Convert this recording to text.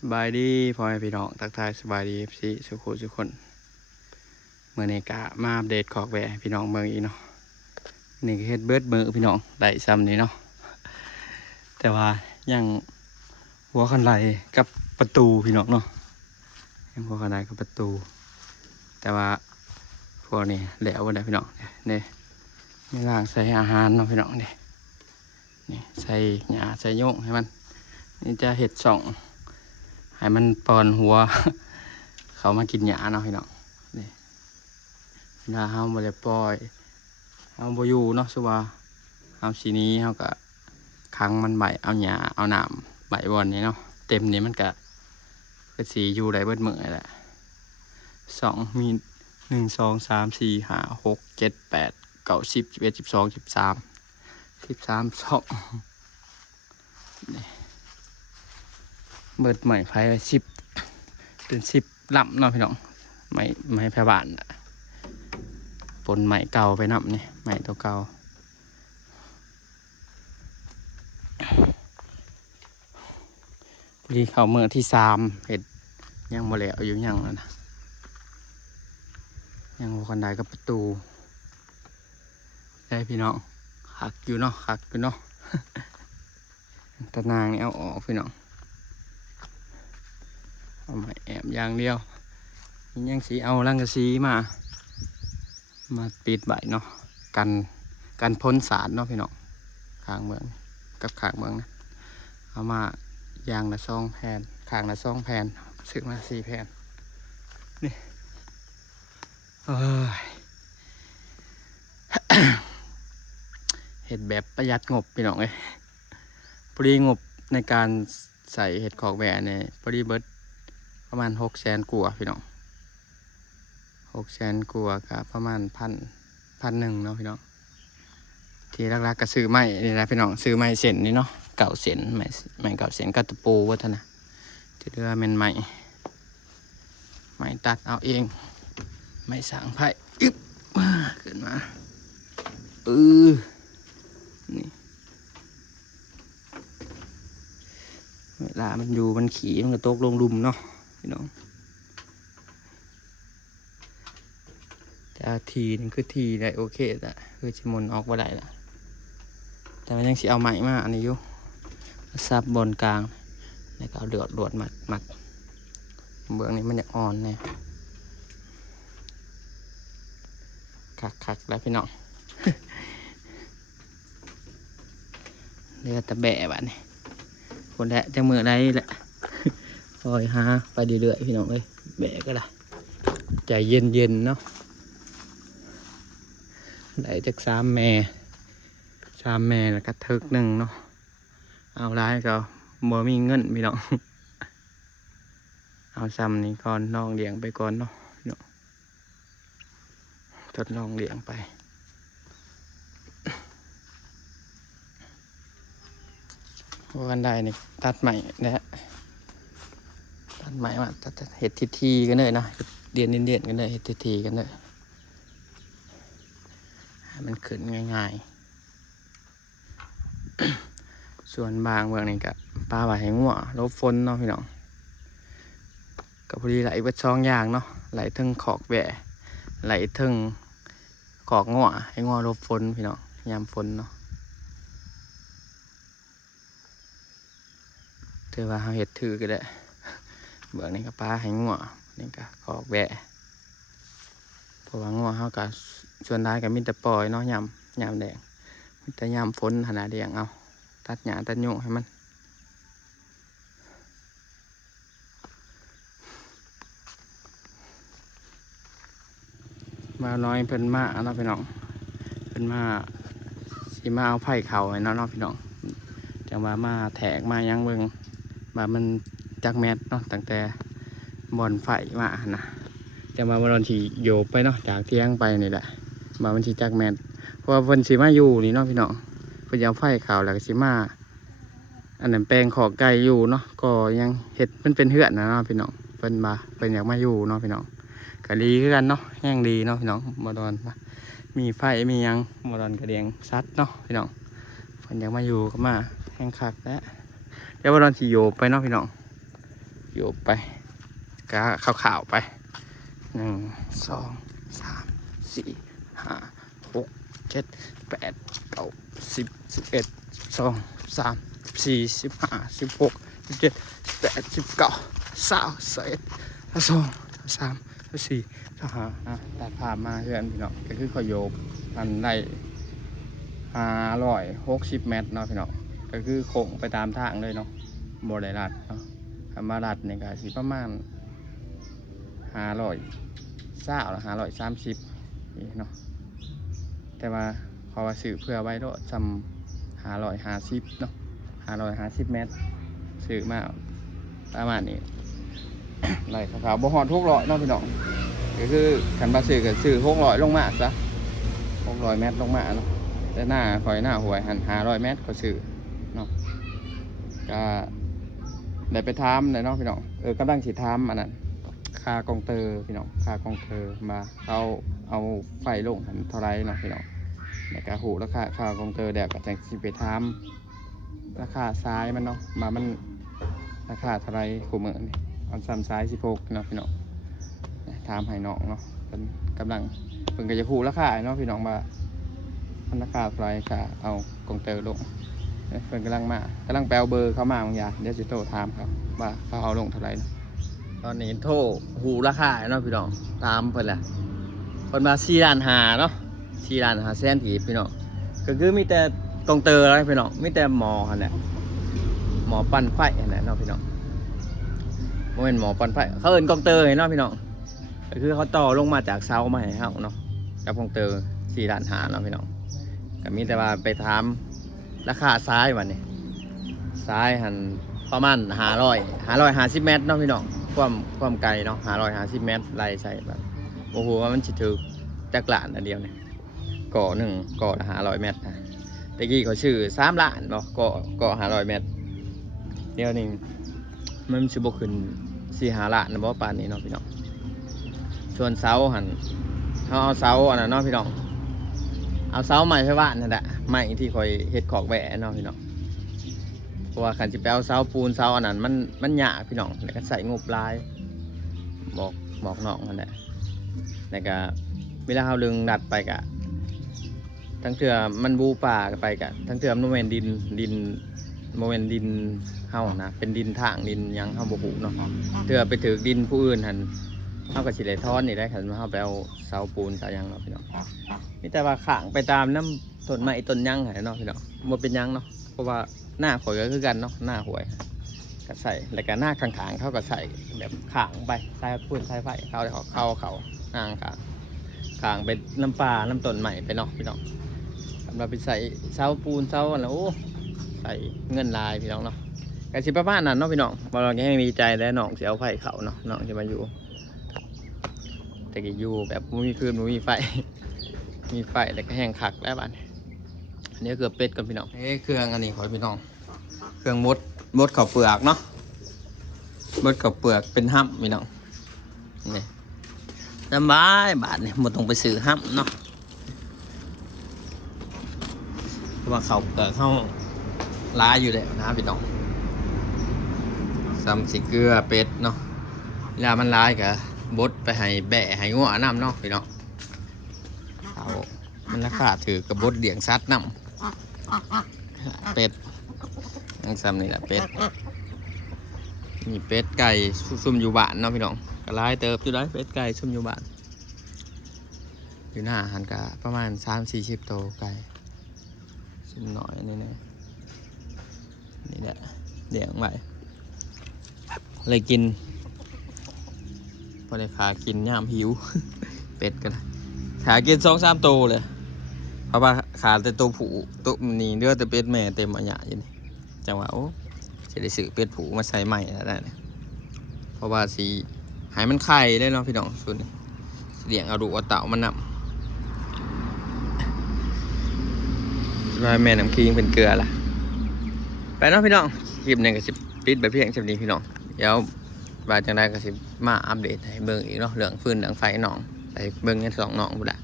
สบายดีพ่อแม่พี่น้องทักทายสบายดีพี่สุขคนเมื่อนี้กะมาอัปเดตขอกแวะพี่น้องเมืองอีกเนาะนี่ก็เฮ็ดเบิดมือพี่น้องได้ซ้ำนี่เนาะแต่ว่ายังหัวคันไดกับประตูพี่น้องเนาะยังหัวคันไดกับประตู แต่ว่าพวกนี้แล้ววันใดพี่น้องเนี่ยมีล่างใส่อาหารเนาะพี่น้องนี่ใส่หญ้าใส่โยงให้มันนี่จะเห็ดส่องให้มันปอนหัว เขามากินหญ้าเนาะพี่น้องนี่เวลาเฮาบ่ได้ปล่อยเฮาบ่อยู่เนาะสุว่าเฮาสินี้เฮาก็ขังมันไว้เอาหญ้าเอาน้ำไว้บ่อนนี้เนาะเต็มนี้มันก็สิอยู่ได้เบิดมื้อแหละมี1 2 3 4 5 6 7 8 9 10 11 12 13ช่องนี่เบิดใหม่ไฟเป็น10 ลำเนาะพี่น้องไม้แพร่บ้านปนใหม่เก่าไปนับนี่ใหม่ตัวเก่าพอดีเข้าเมื่อที่3เห็ดยังบ่แล้วอยู่ยังแล้วนะยังหัวคันไดกับประตูได้พี่น้องหักอยู่เนาะ ตะนางนี่เอาออกพี่น้องเอาไม้แอบอย่างเดียวยังสีเอาลังกะสีมาปิดใบเนาะกันพ้นสารเนาะพี่น้องข้างเมืองกับข้างเมืองนะเอามายางละ2 แผ่นข้างละ2 แผ่นซื้อมา4 แผ่นนี่เห็ดแบบประหยัดงบพี่น้องเลยพอดีงบในการใส่เห็ดขอกแหวนเนี่ยพอดีเบิดประมาณ600,000 กว่าพี่น้อง600,000 กว่ากับประมาณ1,000เนาะพี่น้องที่รักๆก็ซื้อไม้นี่นะพี่น้องซื้อไม้เส้นนี่เนาะเก่าเส้นไม้เก่าเส้นกับตะปูวัฒนะที่เหลือเป็นไม้ตัดเอาเองไม้สางไผ่อึ๊บขึ้นมานี่เวลามันอยู่มันขี่มันก็ตกลงลุมเนาะพี่น้องแต่ทีนึงคือทีได้โอเคแต่คือชิมุนออกมาได้ละแต่มันยังสิเอาใหม่มาอันนี้อยู่ซับบนกลางแล้วก็เอาลวดมัดเบื้องนี้มันจะอ่อนเนี่ยคักแล้วพี่น้อง เรือตะแบะบ้านนี่คนแหละจังมือได้แหละคอยหาไปเรื่อยๆพี่น้องเอ้ยแบะก็ได้ใจเย็นเนาะได้จาก3 แม่แล้วก็ทึก1เนาะเอาได้ก็บ่มีเงินพี่น้อง เอาซ้ำนี้ก่อนลองเลี้ยงไปก่อนเนาะพี่น้องทดลองเลี้ยงไปวันใดนี่ตัดใหม่นะตัดใหม่มาตัดเห็ดทีกันเลยนะเดียนกันเลยเห็ดทีกันเลยให้มันขึ้นง่ายๆ ส่วนบางเมืองนี่ก็ปลาไหลให้งัวลบฝนเนาะพี่น้องก็พอดีไหลเบิด2 อย่างเนาะไหลทึงขอกแหวะไหลทึงขอกงัวให้งัวลบฝนพี่น้องยามฝนเนาะถือว่าเราเห็ดถือก็ได้เบื้องนี้ก็ปลาให้งัวนี่ก็ขอกแหวะเพราะว่างัวเขาก็ส่วนได้ก็มีแต่ปล่อยเนาะยามแดงมีแต่ยามฝนขนาดเดียงเอาตัดหญ้าตัดโยงให้มันมาน้อยเพิ่นมาเนาะพี่น้องเพิ่นมาสิมาเอาไผ่เข่าให้เนาะพี่น้องจังว่ามาแถกมายังเบิ่งมามันจักแมทเนาะตั้งแต่บ่อนไฟมานะจังว่าบ่อนสิโยบไปเนาะจากเที่ยงไปนี่แหละมามันสิจักแมทเพราะว่าเพิ่นสิมาอยู่นี่เนาะพี่น้องเพิ่นเอาไผ่เข่าแล้วก็สิมาอันนั้นแปลงขอไก่อยู่เนาะก็ยังเฮ็ดมันเป็นเฮือนนะเนาะพี่น้องเพิ่นอยากมาอยู่เนาะพี่น้องก็ดีคือกันเนาะแห้งดีเนาะพี่น้องบ่ดอนมีไฟมียังบ่ดอนกระเดียงซัดเนาะพี่น้องเพิ่นอยากมาอยู่ก็มาแห้งคักแล้วเดี๋ยวบ่ดอนสิโยบไปเนาะพี่น้อง โยบไปก็ข่าวๆไป1 2 3 4 5 6 7 8 9 10 11 12 13 14 15 16 17 18 19 20 21 22 23 24 25ตัดภาพมาเพื่อนพี่น้องก็คือขโยบอันได้560 เมตรเนาะพี่น้องก็คือโค้งไปตามทางเลยเนาะโมได้ลัดเนาะคำว่าลัดเนี่ยก็สิประมาณ520 หรือ530นี่เนาะแต่ว่าขอว่าซื้อเพื่อไว้ด้วยจำ550เนาะ550 เมตรซื้อมาประมาณนี้ ไรขาวๆบ่ฮอด600เนาะพี่น้องก็คือคันบาซื้อก็ซื้อ600ลงมาซะ600 เมตรลงมาเนาะแต่หน้าคอยหน้าหวยหัน500 เมตรก็ซื้อเนาะก็ได้ไปถามเลยเนาะพี่น้องกำลังสิถามอันนั้นค่ากองเตอร์พี่น้องค่ากองเตอร์มาเอาไฟลงหันเท่าไรเนาะพี่น้องแล้วก็หูราคาค่ากองเตอร์แดกก็จังสิไปถามราคาซ้ายมันเนาะมามันราคาเท่าไรคู่มื้อนี่อันซ้ำซ้าย16เนาะพี่น้องถามให้น้องเนาะเป็นกำลังเพิ่นก็จะฮู้ราคาเนาะพี่น้องว่ามันราคาเท่าไรค่ะเอากองเตอร์ลงเพิ่นกำลังแปลเบอร์เข้ามาบางอย่างเดี๋ยวสิโทรถามครับว่าเขาเอาลงเท่าไรเนาะตอนนี้โทรฮู้ราคาเนาะพี่น้องตามเพิ่นแหละเพิ่นมา4,500,000เนาะ4,500,000แสนกีบพี่น้องก็คือมีแต่กองเตอร์อะไรพี่น้องมีแต่หมอหั่นแหละหมอปั่นไฟหั่นแหละเนาะพี่น้องบ่แม่นหมอปั่นไฟเขาเอิ้นกองเตอร์เนาะพี่น้องก็คือเขาต่อลงมาจากเสามาให้เฮาเนาะกับกองเตอร์4,500,000เนาะพี่น้องก็มีแต่ว่าไปถามราคาซ้ายวันนี้ซ้ายหันประมาณ550 เมตรเนาะพี่น้องความไกลเนาะ550 เมตรไล่ใส่แบบโอ้โหว่ามันสิถึกจักรล้านอันเดียวเนี่ยก่อละ500 เมตรนะตะกี้เขาชื่อ3 ล้านเนาะก่อ500 เมตรเดี๋ยวนี้มันสิบ่ขึ้น4-5 ล้านนะบ่ปานนี้เนาะพี่น้องส่วนเสาหันเขาเอาเสาอันนั้นเนาะพี่น้องเอาเสาไม้ไฟฟ้านั่นแหละไม้ที่คอยเฮ็ดขอกแหวเนาะพี่น้องเพราะว่าคันสิไปเอาเสาปูนเสาอันนั้นมันยากพี่น้องแล้วก็ใส่งบหลายบอกน้องนั่นแหละแล้วก็เวลาเฮาลึงดัดไปกะทั้งเทื่อมันบูป่าไปกะทั้งเทื่อมันโมเมนดินโมเมนดินเฮานะเป็นดินทางดินยังเฮาบ่ฮู้เนาะเทื่อไปถือดินผู้อื่นหั่นเฮาก็สิได้ทอนนี่ได้คันเฮาไปเอาเสาปูนเสาหยังเนาะพี่น้องมีแต่ว่าข้างไปตามน้ำต้นไม้ต้นหยังหั่นเนาะพี่น้องบ่เป็นหยังเนาะเพราะว่าหน้าข่อยก็คือกันเนาะหน้าหวยก็ใส่แล้วก็หน้าข้างๆเขาก็ใส่แบบข้างไปสายปูนสายไฟเขาห่างข้างไปน้ำปลาน้ำต้นใหม่ไปเนาะพี่น้องสำหรับไปใส่เสาปูนเสาแล้วโอ้ใส่เงินลายพี่น้องเนาะก็สิประมาณนั้นเนาะพี่น้องบ่เราแห้งดีใจแล้วน้องสิเอาไฟเขาเนาะน้องสิมาอยู่แต่ก็อยู่แบบบ่มีฟืนบ่มีไฟมีไฟแล้วก็แห้งคักแล้วบัดอันนี้เกือบเป็ดกันพี่น้องเครื่องอันนี้ขอพี่น้องเครื่องมดข้าวเปลือกเนาะมดข้าวเปลือกเป็นห้ำพี่น้องนี่สบายบาทเนี่ยหมดต้องไปซื้อห้ำเนาะเพราะว่าข้าวเปลือกเขาล้าอยู่เลยนะพี่น้องซ้ำสิเกลือเป็ดเนาะเวลามันล้ายกะบดไปให้แบะให้งัวน้ำเนาะพี่น้องเอามันราคาถือกับบดเดี่ยงซัดน้ำเป็ดยังซ้ำนี่แหละเป็ดมีเป็ดไก่ซุ่มอยู่บ้านเนาะพี่น้องกระไรเติบอยู่ได้เป็ดไก่ซุ่มอยู่บ้านอยู่หน้าหันกะประมาณ30-40 โตไก่ซุ่มหน่อยนี่นะนี่แหละเดี่ยงไว้เลยกินพอได้ขากินย่ามหิว เป็ดกันขากิน2-3 โตเลยเพราะว่าขาแต่ตัวผูตัวนี้เลือดแต่เป็ดแม่เต็มอันใหญ่อยู่นี่จังหวะโอ้จะได้ซื้อเป็ดผูมาใส่ใหม่แล้วได้เพราะว่าสีหายมันไข่ได้เนาะพี่น้องส่วนนี้เลี้ยงเอาดุเอาเต่ามันนำว่าแม่น้ำคิงเป็นเกลือล่ะไปเนาะพี่น้องคลิปนี้ก็สิปิดแบบเพียงเท่านี้พี่น้องเดี๋ยวบาจังได้ก็สิมาอัปเดตให้เบิ่งอีกเนาะเรื่องฟืนเรื่องไฟน้องไปเบิ่งกัน2 น้องพุ่นละ